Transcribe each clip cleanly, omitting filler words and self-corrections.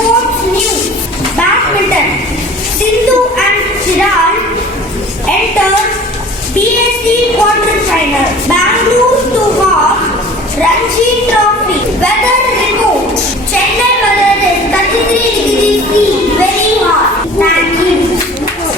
Sports news. Badminton. Sindhu and Chiral enter PSC quarter-final. Bangalore to Hawk Ranji Trophy. Weather report. Chennai weather is 33 degrees C. Very hot. Thank you.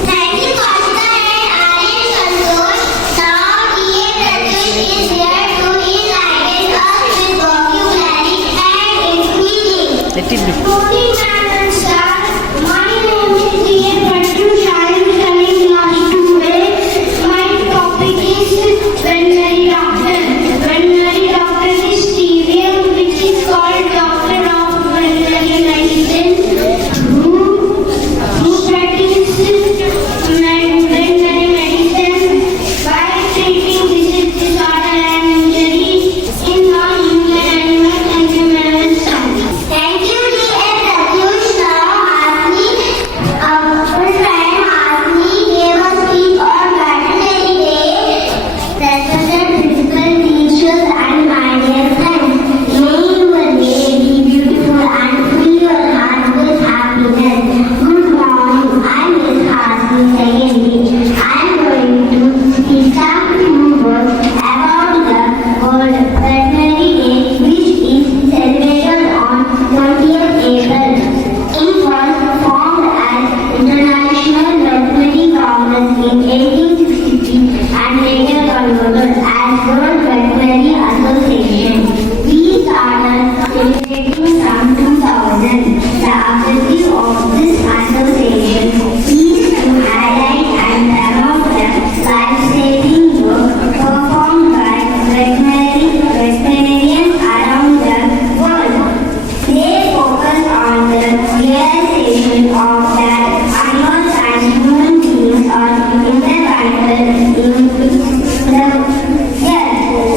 Thank you, Kavita and Aryan Santosh. Now, Prt is here to enlighten us with vocabulary and its meaning. Let it be. Morning, and start. My name is Prt. I am studying class 2A. My topic is veterinary doctor. Veterinary doctor is TVM, which is called doctor of veterinary medicine, who practices veterinary medicine by treating disease, disorder and injury in non-human animals and human cells. Thank you, dear Pratyush. Now ask me, friend asked me, gave a speech on veterinary day. Respected principal, teachers and my dear friends, may your day be beautiful and fill your heart with happiness. Good morning, I am Miss Hasni Secondary. I am going to speak some few words about the World Veterinary Day, which is celebrated on 20th April. It was formed as International Veterinary Congress in 1863 and later converted as World Veterinary Association. We started celebrating from 2000. The objective of this association is to highlight and promote the life-saving work performed by veterinarians around the world. They focus on the realization of that animals and human beings are interconnected in the earth.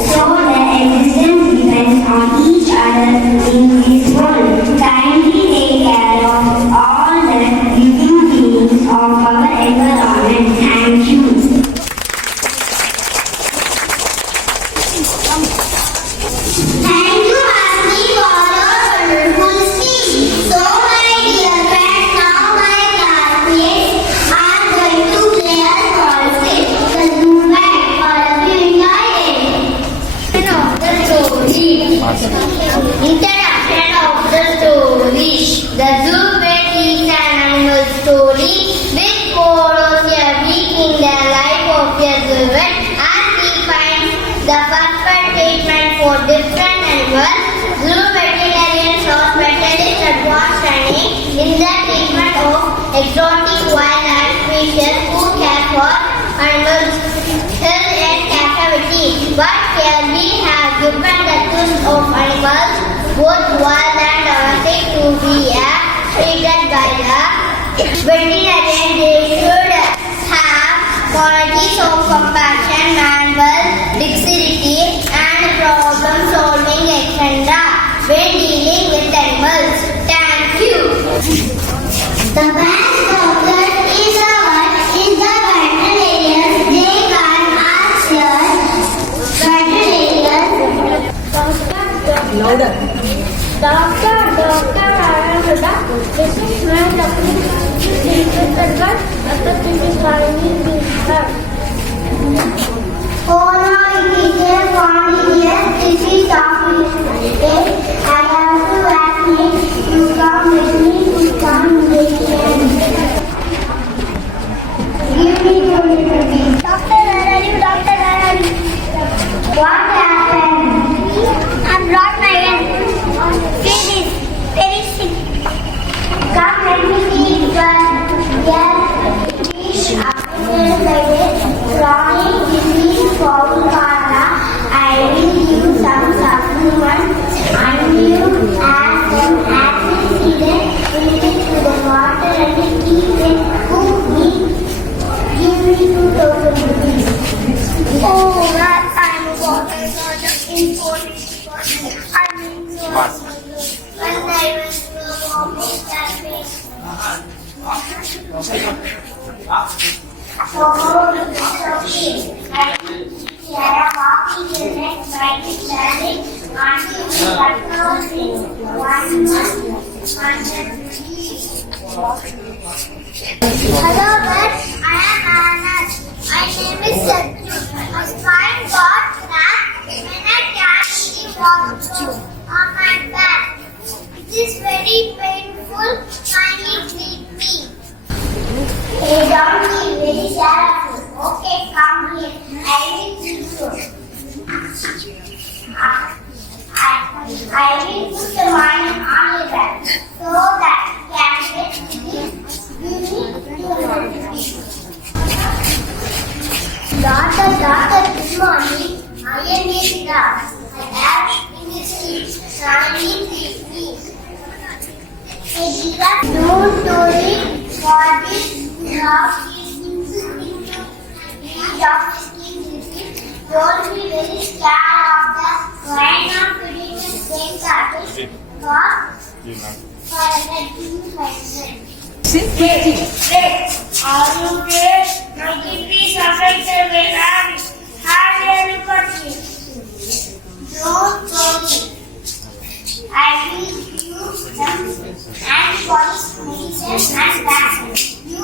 So their existence depends on each other in this world. Kindly take care of all the living beings of our environment. Thank you. Thank you, Hasni, for your wonderful speech. So, my dear friends, now my classmates are going to play a small skit. The Zoom bag. All of you enjoy it. Introduction of the story. The Zoom bag is an animal story with photos week in the life of a zoo vet, and we find the perfect treatment for different animals. Zoo veterinarians or specialists advance training in the treatment of exotic wildlife species who care for animals' health and captivity. But here we have given the tools of animals, both wild and domestic, to be treated by the veterinarian. They should have qualities of compassion, manual dexterity, and problem solving, etc. when dealing with animals. Thank you. The best doctor is the veterinarian. They can ask your veterinarian. Louder. Doctor, I am a doctor. This is my doctor. This is the gut. This is finding her. Oh no, it is a found here. This is okay. I have to vaccinate. You come with me to come with me. Give me 20 rupees. Doctor, where are you? Doctor, where are you? What happened? I brought my hand. Feel this. Very sick. Come let me see it first. Yes. Fish, appetite, chronic disease, foul carna. I will give some supplements and you add some antioxidant in it to the water and keep it cool. Give me 2,000 rupees. Oh, that time of water is not just important. I mean, when I was walking that way. Oh, it's okay. I am walking the next right standing until we control in 1 month. Hello, birds. I am Anas. My name is Sattu. My spine got cracked when I carried the on my back. It is very painful. Kindly treat me. Hey, don't be very careful. Okay, come here. I will treat you. I will put the wine on your back so that you can get Daughter, good morning. I am Nita. I have in the street. Kindly treat me. A giraffe known story for this love is into the of skin disease. Don't be very scared of the kind of predicted same cartridge for Wait. Are you there? My kidneys affected when I had a liberty. Don't worry. I will give you some antibiotics, medicine and vaccine. You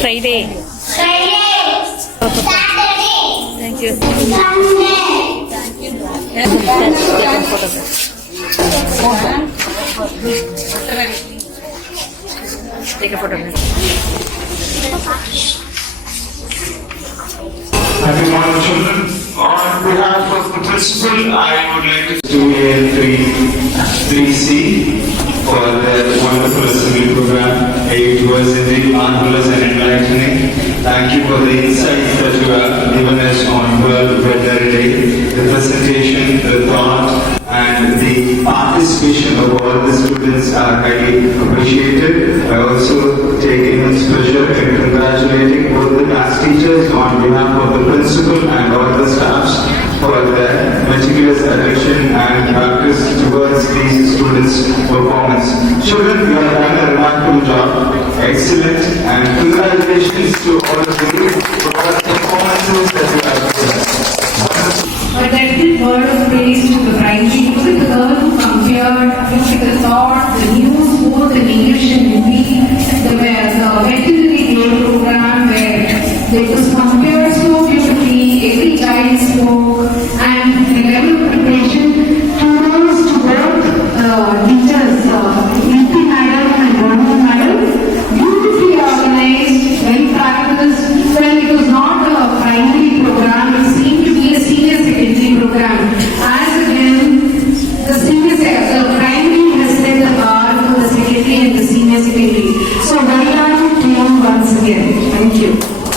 Friday. Thank you. Take a photograph. Happy morning, children. On behalf of the principal, I would like to 3C for the wonderful assembly program. It was indeed marvelous and enlightening. Thank you for the insights that you have given us on World Veterinary Day. The presentation, the thought, and the participation of all the students are highly appreciated. I also take immense pleasure in congratulating both the class teachers on behalf of the principal and all the staffs for their meticulous attention and practice towards these students' performance. Children, you have done a remarkable job. Excellent, and congratulations to all of you for all the performances that you have given. A delicate word of praise to the primary. Look at the girl who compared, look at the thought, the news, both in English and Hindi. The veterinary day program where it was compared so beautifully, every guide spoke, and the level of preparation. Kudos to both teachers, Niti Madam and Rohini Madam. Beautifully Thank you.